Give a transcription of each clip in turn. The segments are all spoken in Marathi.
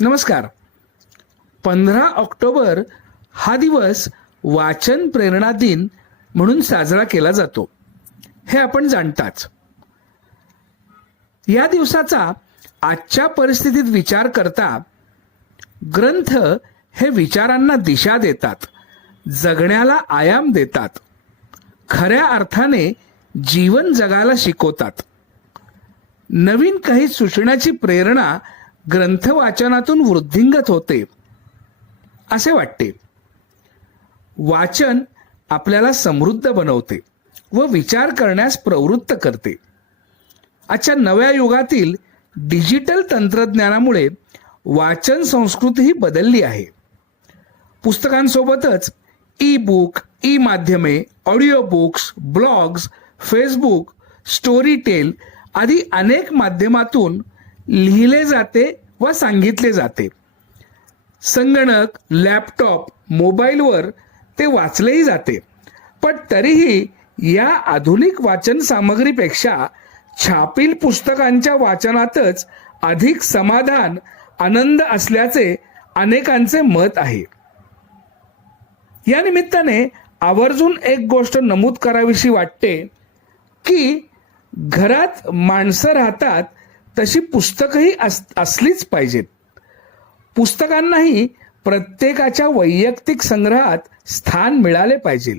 नमस्कार. पंधरा ऑक्टोबर हा दिवस वाचन प्रेरणा दिन म्हणून साजरा केला जातो. हे आपण जाणताच. या दिवसाचा आजच्या परिस्थितीत विचार करता ग्रंथ हे विचारांना दिशा देतात जगण्याला आयाम देतात खऱ्या अर्थाने जीवन जगायला शिकवतात. नवीन काही सुचण्याची प्रेरणा ग्रंथ वाचनातून वृद्धिंगत होते. असे वाटते. वाचन आपल्याला समृद्ध बनवते व विचार करण्यास प्रवृत्त करते. आजच्या नव्या युगातील डिजिटल तंत्रज्ञानामुळे वाचन संस्कृती ही बदलली आहे. पुस्तकांसोबतच ई बुक ई माध्यमे audio books blogs Facebook Storytel आदी अनेक माध्यमातून लिहिले जाते व सांगितले जाते. संगणक लॅपटॉप मोबाईलवर ते वाचलेही जाते. पण तरीही या आधुनिक वाचन सामग्रीपेक्षा छापील पुस्तकांच्या वाचनातच अधिक समाधान आनंद असल्याचे अनेकांचे मत आहे. या निमित्ताने आवर्जून एक गोष्ट नमूद करावीशी वाटते की घरात माणसं राहतात तशी पुस्तकंही अस असलीच पाहिजेत. पुस्तकांनाही प्रत्येकाच्या वैयक्तिक संग्रहात स्थान मिळाले पाहिजे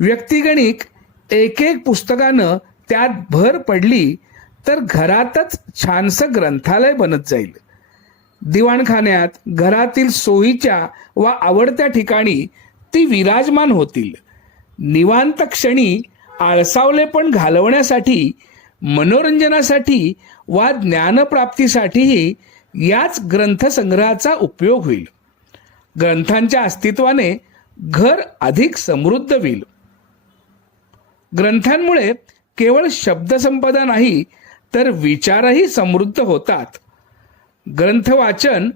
व्यक्तिगणिक एक एक पुस्तकानं त्यात भर पडली तर घरातच छानसं ग्रंथालय बनत जाईल. दिवाणखान्यात घरातील सोयीच्या व आवडत्या ठिकाणी ती विराजमान होतील. निवांत क्षणी आळसावले पण घालवण्यासाठी मनोरंजनासाठी वा ज्ञानप्राप्तीसाठीही याच ग्रंथसंग्रहाचा उपयोग होईल. ग्रंथांच्या अस्तित्वाने घर अधिक समृद्ध होईल. ग्रंथांमुळे केवळ शब्दसंपदा नाही तर विचारही समृद्ध होतात. ग्रंथ वाचन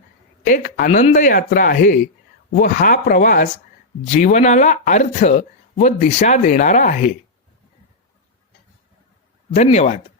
एक आनंद यात्रा आहे व हा प्रवास जीवनाला अर्थ व दिशा देणारा आहे. धन्यवाद.